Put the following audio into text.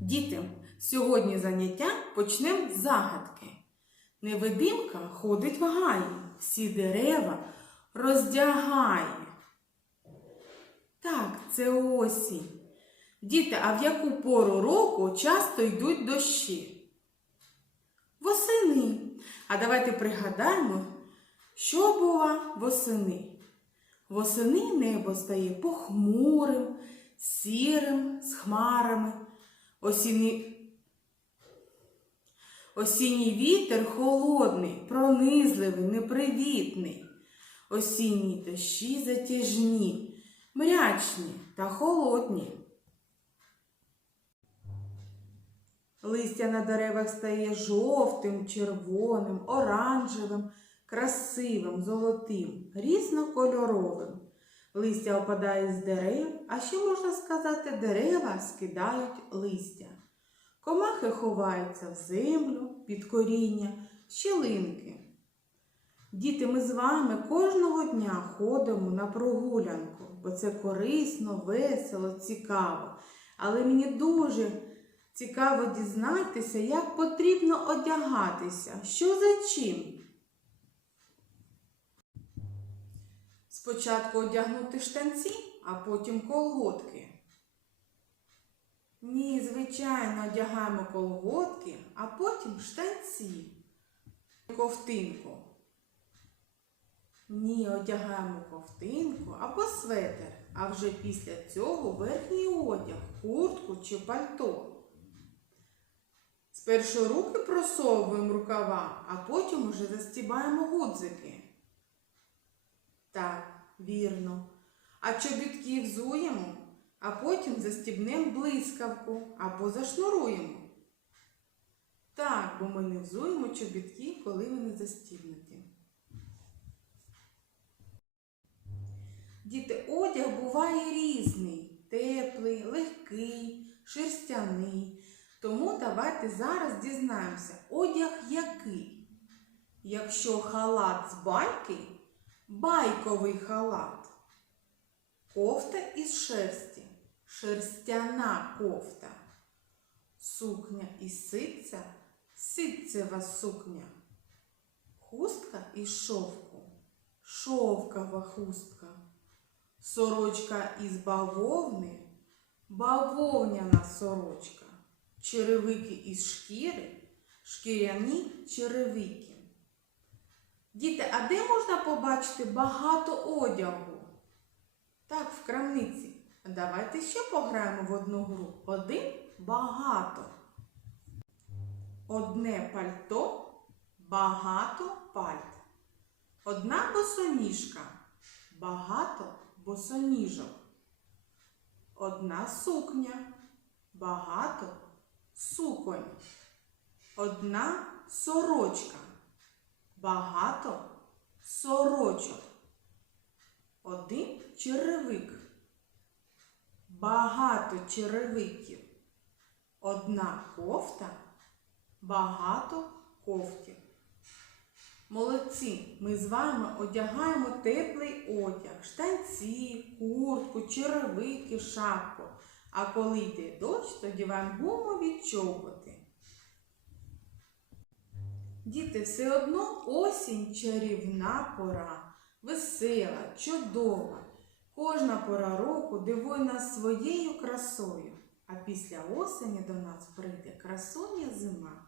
Діти, сьогодні заняття почнемо з загадки. Невидимка ходить в гаї, всі дерева роздягає. Так, це осінь. Діти, а в яку пору року часто йдуть дощі? Восени. А давайте пригадаємо, що бува восени. Восени небо стає похмурим, сірим, з хмарами. Осінній, Осінній вітер холодний, пронизливий, непривітний. Осінні дощі затяжні, мрячні та холодні. Листя на деревах стає жовтим, червоним, оранжевим, красивим, золотим, різнокольоровим. Листя опадає з дерев, а ще можна сказати, дерева скидають листя. Комахи ховаються в землю, під коріння, щелинки. Діти, ми з вами кожного дня ходимо на прогулянку, бо це корисно, весело, цікаво. Але мені дуже цікаво дізнатися, як потрібно одягатися, що за чим. Спочатку одягнути штанці, а потім колготки. Ні, звичайно, одягаємо колготки, а потім штанці. Ковтинку. Ні, одягаємо ковтинку або светер, а вже після цього верхній одяг, куртку чи пальто. Спершу руки просовуємо рукава, а потім уже застібаємо гудзики. Так, вірно. А чобітки взуємо, а потім застібнемо блискавку або зашнуруємо. Так, бо ми не взуємо чобітки, коли вони застібнуті. Діти, одяг буває різний, теплий, легкий, шерстяний. Тому давайте зараз дізнаємося, одяг який. Якщо халат з байки, байковий халат. Кофта із шерсті, шерстяна кофта. Сукня із ситця, ситцева сукня. Хустка із шовку, шовкова хустка. Сорочка із бавовни, бавовняна сорочка. Черевики із шкіри, шкіряні черевики. Діти, а де можна побачити багато одягу? Так, в крамниці. Давайте ще пограємо в одну гру. Один багато. Одне пальто, багато пальт. Одна босоніжка, багато босоніжок. Одна сукня, багато суконь. Одна сорочка, багато сорочок. Один черевик, багато черевиків. Одна кофта, багато кофтів. Молодці, ми з вами одягаємо теплий одяг, штанці, куртку, черевики, шапку. А коли йде дощ, то діваємо гумові чоботи. Діти, все одно осінь чарівна пора, весела, чудова. Кожна пора року дивує нас своєю красою, а після осені до нас прийде красуня зима.